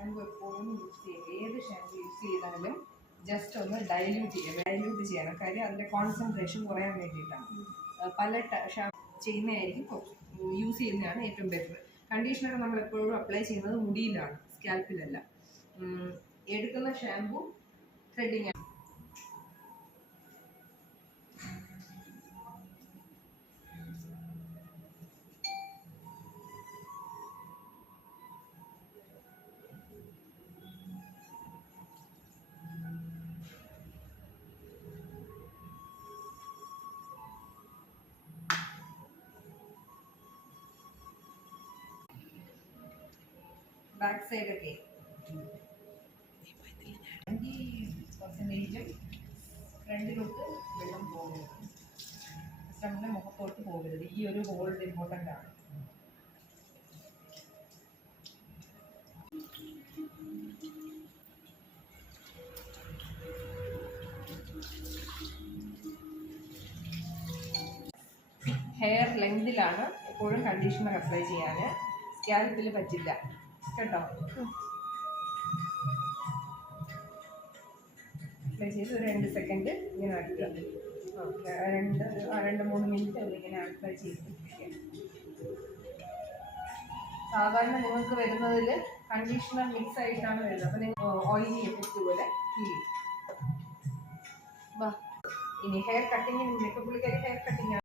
Shampoo എപ്പോഴും use ചെയ്യും. ഏത് ഷാമ്പു യൂസ് ചെയ്താലും ജസ്റ്റ് ഒന്ന് ഡൈല്യൂട്ട് ചെയ്യണം. കാര്യം അതിൻ്റെ കോൺസെൻട്രേഷൻ കുറയാൻ വേണ്ടിയിട്ടാണ്. പല ഷാമ്പു ചെയ്യുന്നതായിരിക്കും യൂസ് ചെയ്യുന്നതാണ് ഏറ്റവും ബെറ്റർ. കണ്ടീഷണർ നമ്മൾ എപ്പോഴും അപ്ലൈ ചെയ്യുന്നത് മുടിയിലാണ്, സ്കാൽപ്പിലല്ല. എടുക്കുന്ന ഷാമ്പു ത്രെഡിങ് ബാക്ക് സൈഡൊക്കെ 90% ഫ്രണ്ടിലോട്ട് വെള്ളം പോകരുത്, കസ്റ്റമറിൻ്റെ മുഖത്തോട്ട് പോകരുത്. ഈ ഒരു ഹോൾഡ് ഇമ്പോർട്ടൻ്റ് ആണ്. ഹെയർ ലെങ്തിലാണ് എപ്പോഴും കണ്ടീഷണർ അപ്ലൈ ചെയ്യാൻ. സ്കാൽപ്പിൽ പറ്റില്ല കേട്ടോ. അപ്ലൈ ചെയ്ത് ഒരു 2 സെക്കൻഡ് ഇങ്ങനെ വെക്കുക. 2-3 മിനിറ്റ് അതിലിങ്ങനെ അപ്ലൈ ചെയ്തിരിക്കുക. സാധാരണ നിങ്ങൾക്ക് വരുന്നതിൽ കണ്ടീഷണർ മിക്സ് ആയിട്ടാണ് വരുന്നത്. അപ്പോൾ നിങ്ങൾ ഓയിലി എഫക്റ്റ് പോലെ ഫീൽ ചെയ്യും. ഇനി ഹെയർ കട്ടിങ്ങിന് പുള്ളിക്കാരി ഹെയർ കട്ടിങ് ആണ്